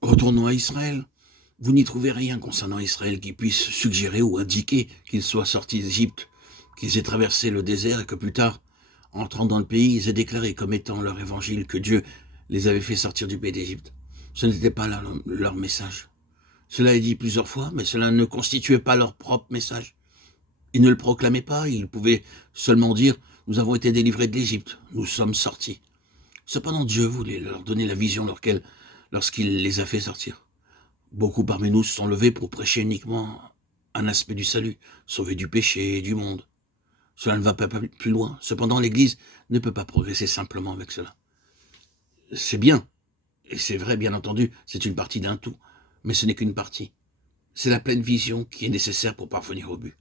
Retournons à Israël. Vous n'y trouvez rien concernant Israël qui puisse suggérer ou indiquer qu'ils soient sortis d'Égypte, qu'ils aient traversé le désert et que plus tard, entrant dans le pays, ils aient déclaré comme étant leur évangile que Dieu les avait fait sortir du pays d'Égypte. Ce n'était pas leur message. Cela est dit plusieurs fois, mais cela ne constituait pas leur propre message. Ils ne le proclamaient pas, ils pouvaient seulement dire « Nous avons été délivrés de l'Égypte, nous sommes sortis ». Cependant, Dieu voulait leur donner la vision lorsqu'il les a fait sortir. Beaucoup parmi nous se sont levés pour prêcher uniquement un aspect du salut, sauver du péché et du monde. Cela ne va pas plus loin. Cependant, l'Église ne peut pas progresser simplement avec cela. C'est bien, et c'est vrai, bien entendu, c'est une partie d'un tout, mais ce n'est qu'une partie. C'est la pleine vision qui est nécessaire pour parvenir au but.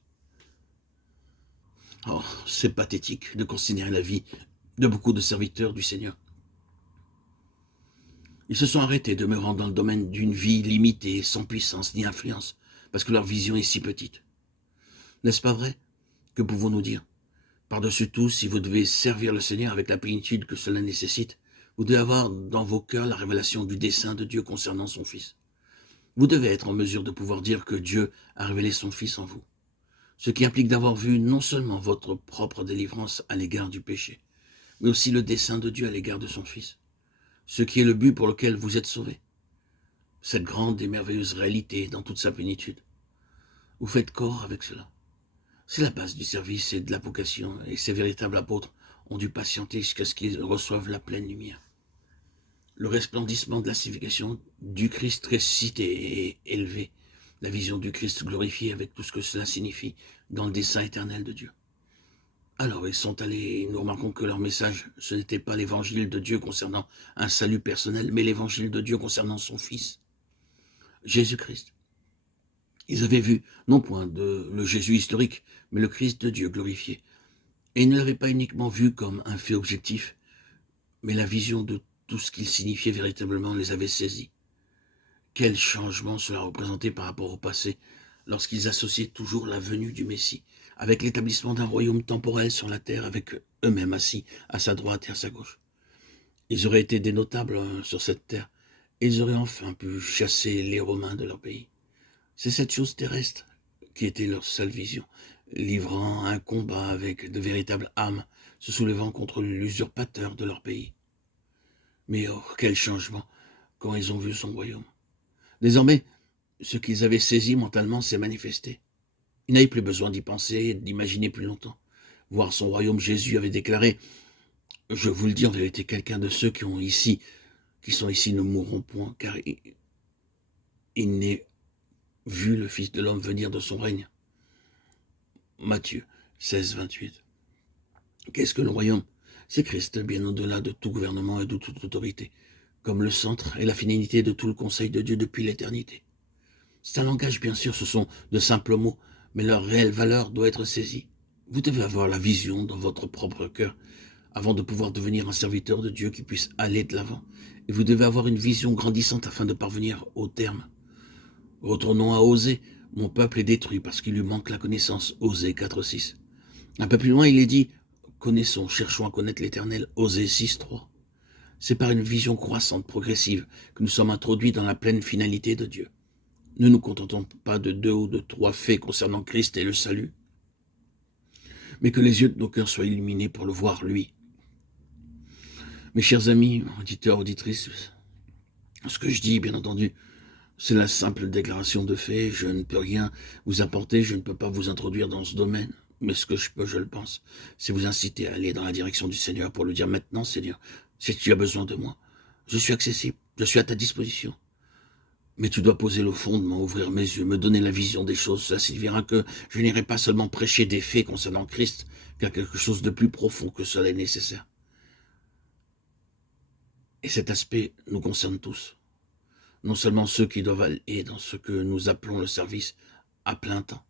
Oh, c'est pathétique de considérer la vie de beaucoup de serviteurs du Seigneur. Ils se sont arrêtés demeurant dans le domaine d'une vie limitée, sans puissance ni influence, parce que leur vision est si petite. N'est-ce pas vrai? Que pouvons-nous dire? Par-dessus tout, si vous devez servir le Seigneur avec la plénitude que cela nécessite, vous devez avoir dans vos cœurs la révélation du dessein de Dieu concernant son Fils. Vous devez être en mesure de pouvoir dire que Dieu a révélé son Fils en vous, ce qui implique d'avoir vu non seulement votre propre délivrance à l'égard du péché, mais aussi le dessein de Dieu à l'égard de son Fils, ce qui est le but pour lequel vous êtes sauvés. Cette grande et merveilleuse réalité dans toute sa plénitude. Vous faites corps avec cela. C'est la base du service et de la vocation, et ces véritables apôtres ont dû patienter jusqu'à ce qu'ils reçoivent la pleine lumière. Le resplendissement de la signification du Christ ressuscité et élevé, la vision du Christ glorifié avec tout ce que cela signifie dans le dessein éternel de Dieu. Alors ils sont allés, nous remarquons que leur message, ce n'était pas l'évangile de Dieu concernant un salut personnel, mais l'évangile de Dieu concernant son Fils, Jésus-Christ. Ils avaient vu, non point le Jésus historique, mais le Christ de Dieu glorifié. Et ils ne l'avaient pas uniquement vu comme un fait objectif, mais la vision de tout ce qu'il signifiait véritablement les avait saisis. Quel changement cela représentait par rapport au passé, lorsqu'ils associaient toujours la venue du Messie, avec l'établissement d'un royaume temporel sur la terre, avec eux-mêmes assis à sa droite et à sa gauche. Ils auraient été des notables sur cette terre, et ils auraient enfin pu chasser les Romains de leur pays. C'est cette chose terrestre qui était leur seule vision, livrant un combat avec de véritables âmes, se soulevant contre l'usurpateur de leur pays. Mais oh, quel changement quand ils ont vu son royaume. Désormais, ce qu'ils avaient saisi mentalement s'est manifesté. Ils n'avaient plus besoin d'y penser et d'imaginer plus longtemps. Voir son royaume, Jésus avait déclaré, je vous le dis en vérité, quelqu'un de ceux qui sont ici ne mourront point, car il n'est vu le Fils de l'homme venir de son règne. Matthieu 16, 28. Qu'est-ce que le royaume? C'est Christ, bien au-delà de tout gouvernement et de toute autorité, comme le centre et la finalité de tout le conseil de Dieu depuis l'éternité. C'est un langage, bien sûr, ce sont de simples mots, mais leur réelle valeur doit être saisie. Vous devez avoir la vision dans votre propre cœur avant de pouvoir devenir un serviteur de Dieu qui puisse aller de l'avant. Et vous devez avoir une vision grandissante afin de parvenir au terme. Retournons à Osée. Mon peuple est détruit parce qu'il lui manque la connaissance. Osée 4.6. Un peu plus loin, il est dit, connaissons, cherchons à connaître l'Éternel. Osée 6.3. C'est par une vision croissante, progressive, que nous sommes introduits dans la pleine finalité de Dieu. Ne nous contentons pas de 2 ou de 3 faits concernant Christ et le salut, mais que les yeux de nos cœurs soient illuminés pour le voir lui. Mes chers amis, auditeurs, auditrices, ce que je dis, bien entendu, c'est la simple déclaration de fait. Je ne peux rien vous apporter, je ne peux pas vous introduire dans ce domaine, mais ce que je peux, je le pense, c'est vous inciter à aller dans la direction du Seigneur pour lui dire maintenant, Seigneur, si tu as besoin de moi, je suis accessible, je suis à ta disposition. Mais tu dois poser le fondement, ouvrir mes yeux, me donner la vision des choses. Cela signifiera que je n'irai pas seulement prêcher des faits concernant Christ, car quelque chose de plus profond que cela est nécessaire. Et cet aspect nous concerne tous. Non seulement ceux qui doivent aller dans ce que nous appelons le service à plein temps,